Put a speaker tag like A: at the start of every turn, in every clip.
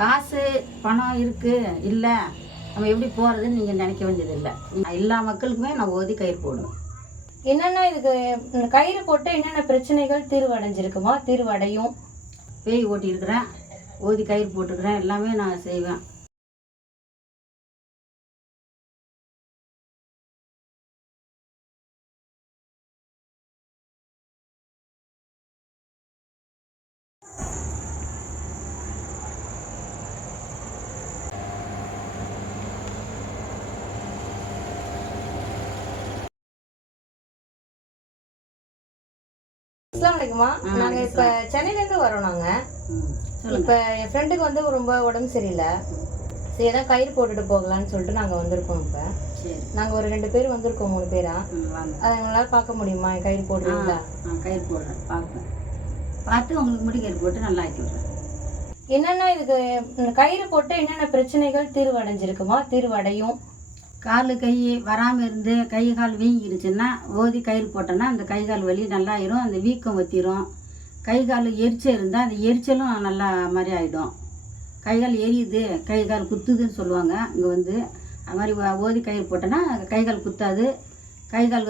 A: காசு பணம் இருக்குது இல்லை. நம்ம எப்படி போகிறதுன்னு நீங்கள் நினைக்க வேண்டியதில்லை. எல்லா மக்களுக்குமே நான் ஓதி கயிறு போடுவேன்
B: என்னென்ன இதுக்கு கயிறு போட்டு என்னென்ன பிரச்சனைகள் தீர்வு அடைஞ்சிருக்குமா தீர்வு அடையும்
A: பேய் ஓட்டியிருக்கிறேன் ஓதி கயிறு போட்டுக்கிறேன் எல்லாமே நான் செய்வேன்.
B: அஸ்லாம் வலைக்குமா நாங்கள் இப்போ சென்னையிலேருந்து வரோம் நாங்கள்
A: ம் சொல்லுங்கள்
B: இப்போ என் ஃப்ரெண்டுக்கு வந்து ரொம்ப உடம்பு சரியில்லை. சரி ஏதாவது கயிறு போட்டுட்டு போகலான்னு சொல்லிட்டு நாங்கள் வந்திருக்கோம் இப்போ.
A: சரி.
B: நாங்கள் ஒரு ரெண்டு பேர் வந்திருக்கோம் மூணு பேரா. அதை எங்களால் பார்க்க முடியுமா? என் கயிறு போடுறீங்களா?
A: கயிறு போடுறேன். பார்ப்பேன். பார்த்து உங்களுக்கு முடி கயிறு போட்டு நல்லா ஆக்கி விட்றேன்.
B: என்னென்ன இதுக்கு கயிறு போட்டு என்னென்ன பிரச்சனைகள் தீர்வு அடைஞ்சிருக்குமா? தீர்வு அடையும்.
A: கால் கை வராமல் இருந்து கை கால் வீங்கிருச்சுன்னா ஓதி கயிறு போட்டோன்னா அந்த கை கால் வலி நல்லாயிரும் அந்த வீக்கம் வத்திரும் கை கால் எரிச்சல் இருந்தால் அந்த எரிச்சலும் நல்லா மாதிரி ஆகிடும் கை கால் எரியுது கை கால் குத்துதுன்னு சொல்லுவாங்க. இங்கே வந்து அது மாதிரி ஓதி கயிறு போட்டோன்னா கை கால் குத்தாது கை கால்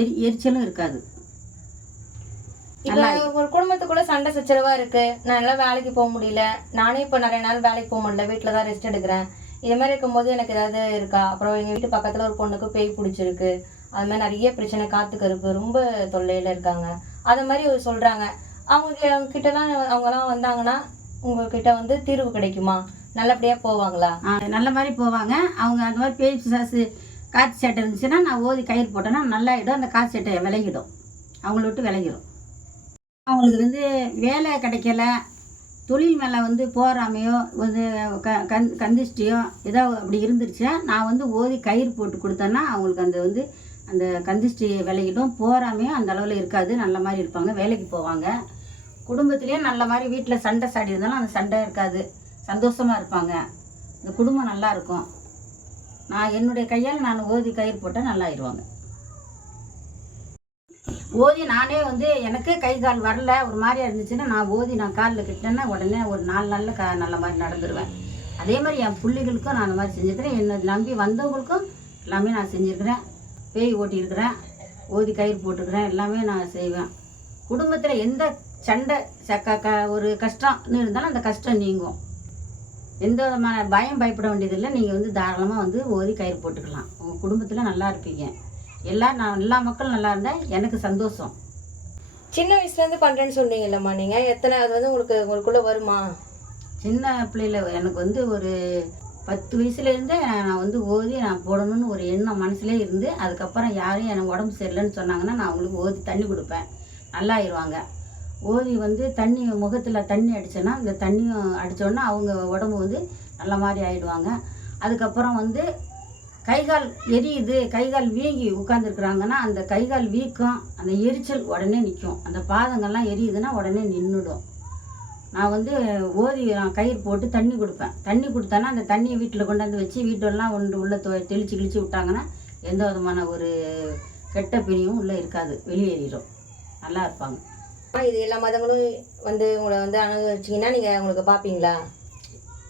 A: எரி எரிச்சலும் இருக்காது.
B: இப்போ ஒரு குடும்பத்துக்குள்ள சண்டை சச்சரவா இருக்கு. நான் எல்லாம் வேலைக்கு போக முடியல. நானே இப்போ நிறைய நாள் வேலைக்கு போக முடியல. வீட்டில் தான் ரெஸ்ட் எடுக்கிறேன். இது மாதிரி இருக்கும்போது எனக்கு ஏதாவது இருக்கா? அப்புறம் எங்கள் வீட்டு பக்கத்தில் ஒரு பொண்ணுக்கு பேய் பிடிச்சிருக்கு. அது மாதிரி நிறைய பிரச்சனை காத்து கருப்பு ரொம்ப தொல்லையில் இருக்காங்க. அது மாதிரி ஒரு சொல்கிறாங்க அவங்க அவங்க கிட்டலாம் அவங்கலாம் வந்தாங்கன்னா உங்ககிட்ட வந்து தீர்வு கிடைக்குமா? நல்லபடியாக போவாங்களா?
A: நல்ல மாதிரி போவாங்க. அவங்க அந்த மாதிரி பேய் பிசாசு காற்று சட்டை இருந்துச்சுன்னா நான் ஓதி கயிறு போட்டேன்னா நல்லாயிடும். அந்த காற்று சட்டை விலகிடும். அவங்கள விட்டு விலகிடும் அவங்களுக்கு வந்து வேலை கிடைக்கல. தொழில் மேலே வந்து போகாமையோ வந்து க கந் கந்திஷ்டியோ ஏதோ அப்படி இருந்துருச்சுன்னா நான் வந்து ஓதி கயிறு போட்டு கொடுத்தேன்னா அவங்களுக்கு அந்த வந்து அந்த கந்திஷ்டி விலகிடும். போகாமையும் அந்த அளவில் இருக்காது. நல்ல மாதிரி இருப்பாங்க. வேலைக்கு போவாங்க. குடும்பத்துலேயும் நல்ல மாதிரி வீட்டில் சண்டை சாடி இருந்தாலும் அந்த சண்டை இருக்காது. சந்தோஷமாக இருப்பாங்க. இந்த குடும்பம் நல்லா இருக்கும். நான் என்னுடைய கையால் நான் ஓதி கயிறு போட்டால் நல்லா ஆயிடுவாங்க. ஓதி நானே வந்து எனக்கு கை கால் வரல ஒரு மாதிரியா இருந்துச்சுன்னா நான் ஓதி நான் காலில் கிட்டேன்னா உடனே ஒரு நாலு நாளில் க நல்ல மாதிரி நடந்துருவேன். அதே மாதிரி என் பிள்ளைகளுக்கும் நான் அந்த மாதிரி செஞ்சுருக்கிறேன். என்னை நம்பி வந்தவங்களுக்கும் எல்லாமே நான் செஞ்சுருக்கிறேன். பேய் ஓட்டியிருக்கிறேன் ஓதி கயிறு போட்டுக்கிறேன் எல்லாமே நான் செய்வேன். குடும்பத்தில் எந்த சண்டை சக்க க ஒரு கஷ்டம்னு இருந்தாலும் அந்த கஷ்டம் நீங்கும். எந்த விதமான பயம் பயப்பட வேண்டியதில்லை. நீங்கள் வந்து தாராளமாக வந்து ஓதி கயிறு போட்டுக்கலாம். உங்கள் குடும்பத்தில் நல்லா இருப்பீங்க. எல்லா நான் எல்லா மக்களும் நல்லா இருந்தால் எனக்கு சந்தோஷம்.
B: சின்ன வயசுலேருந்து பண்ணுறேன்னு சொன்னீங்கல்லம்மா நீங்கள் எத்தனை அது வந்து உங்களுக்கு உங்களுக்குள்ளே வருமா?
A: சின்ன பிள்ளையில எனக்கு வந்து ஒரு பத்து வயசுலேருந்தே நான் வந்து ஓதி நான் போடணும்னு ஒரு எண்ணம் மனசுலே இருந்து அதுக்கப்புறம் யாரும் எனக்கு உடம்பு சரியில்லைன்னு சொன்னாங்கன்னா நான் அவங்களுக்கு ஓதி தண்ணி கொடுப்பேன். நல்லா ஆயிடுவாங்க ஓதி வந்து தண்ணி முகத்தில் தண்ணி அடித்தேன்னா இந்த தண்ணியும் அடித்தோடனே அவங்க உடம்பு வந்து நல்ல மாதிரி ஆயிடுவாங்க. அதுக்கப்புறம் வந்து கைகால் எரியுது கைகால் வீங்கி உட்காந்துருக்குறாங்கன்னா அந்த கைகால் வீக்கம் அந்த எரிச்சல் உடனே நிற்கும் அந்த பாதங்கள்லாம் எரியுதுன்னா உடனே நின்றுடும் நான் வந்து ஓதி நான் கயிறு போட்டு தண்ணி கொடுப்பேன். தண்ணி கொடுத்தேன்னா அந்த தண்ணியை வீட்டில் கொண்டாந்து வச்சு வீட்டெல்லாம் ஒன்று உள்ளே தொ தெளித்து கிழிச்சு விட்டாங்கன்னா எந்த விதமான ஒரு கெட்ட பிணியும் உள்ளே இருக்காது. வெளியேறிடும் நல்லா இருப்பாங்க.
B: இது எல்லா மதங்களும் வந்து உங்களை வந்து அனுபவிச்சிங்கன்னா நீங்கள் உங்களுக்கு பார்ப்பீங்களா?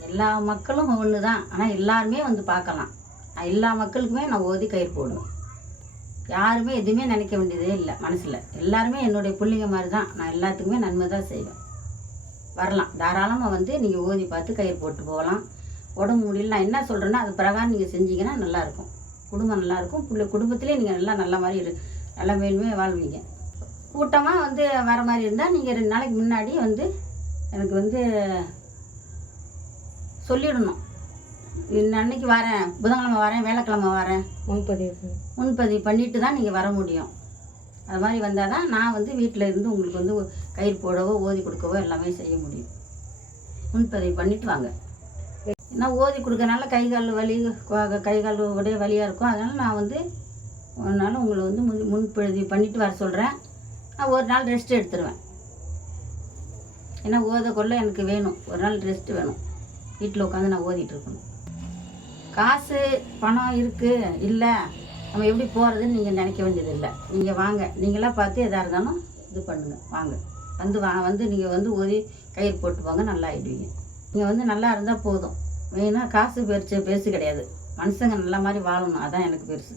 A: எல்லா மக்களும் ஒன்று தான் ஆனால் எல்லாருமே வந்து பார்க்கலாம். எல்லா மக்களுக்குமே நான் ஓதி கயிறு போடுவேன் யாருமே எதுவுமே நினைக்க வேண்டியதே இல்லை மனசில். எல்லாருமே என்னுடைய பிள்ளைங்க மாதிரி தான். நான் எல்லாத்துக்குமே நன்மை தான் செய்வேன். வரலாம். தாராளமாக வந்து நீங்கள் ஓதி பார்த்து கயிறு போட்டு போகலாம். உடம்பு முடியல. நான் என்ன சொல்கிறேன்னா அது பிரகாரம் நீங்கள் செஞ்சீங்கன்னா நல்லாயிருக்கும் குடும்பம் நல்லாயிருக்கும் பிள்ளை குடும்பத்திலே நீங்கள் நல்லா நல்ல மாதிரி இரு நல்ல மேலுமே வாழ்வீங்க. கூட்டமாக வந்து வர மாதிரி இருந்தால் நீங்கள் ரெண்டு நாளைக்கு முன்னாடி வந்து எனக்கு வந்து சொல்லிடணும். அன்னைக்கு வரேன். புதன்கிழமை வரேன் வேலைக்கிழமை வரேன்.
B: முன்பதிவு
A: முன்பதிவு பண்ணிட்டு தான் நீங்கள் வர முடியும். அது மாதிரி வந்தால் தான் நான் வந்து வீட்டில் இருந்து உங்களுக்கு வந்து கயிறு போடவோ ஓதி கொடுக்கவோ எல்லாமே செய்ய முடியும். முன்பதிவு பண்ணிட்டு வாங்க. ஏன்னா ஓதி கொடுக்கறனால கை கால் வலி கொ- கால் உடைய வலியாக இருக்கும். அதனால் நான் வந்து ஒரு நாள் உங்களை வந்து முன் முன்பதிவு பண்ணிட்டு வர சொல்கிறேன் நான் ஒரு நாள் ரெஸ்ட் எடுத்துருவேன். ஏன்னா ஓத கொள்ள எனக்கு வேணும். ஒரு நாள் ரெஸ்ட் வேணும். வீட்டில் உட்காந்து நான் ஓதிட்டு இருக்கணும். காசு பணம் இருக்குது இல்லை நம்ம எப்படி போகிறதுன்னு நீங்கள் நினைக்க வேண்டியதில்லை. நீங்கள் வாங்க. நீங்களாக பார்த்து எதாக இருந்தாலும் இது பண்ணுங்கள் வாங்க. வந்து வா வந்து நீங்கள் வந்து ஓதி கயிறு போட்டு போங்க நல்லா ஆயிடுவீங்க. நீங்கள் வந்து நல்லா இருந்தால் போதும். மெயினாக காசு பெருசு பெருசு கிடையாது. மனுஷங்க நல்ல மாதிரி வாழணும். அதான் எனக்கு பெருசு.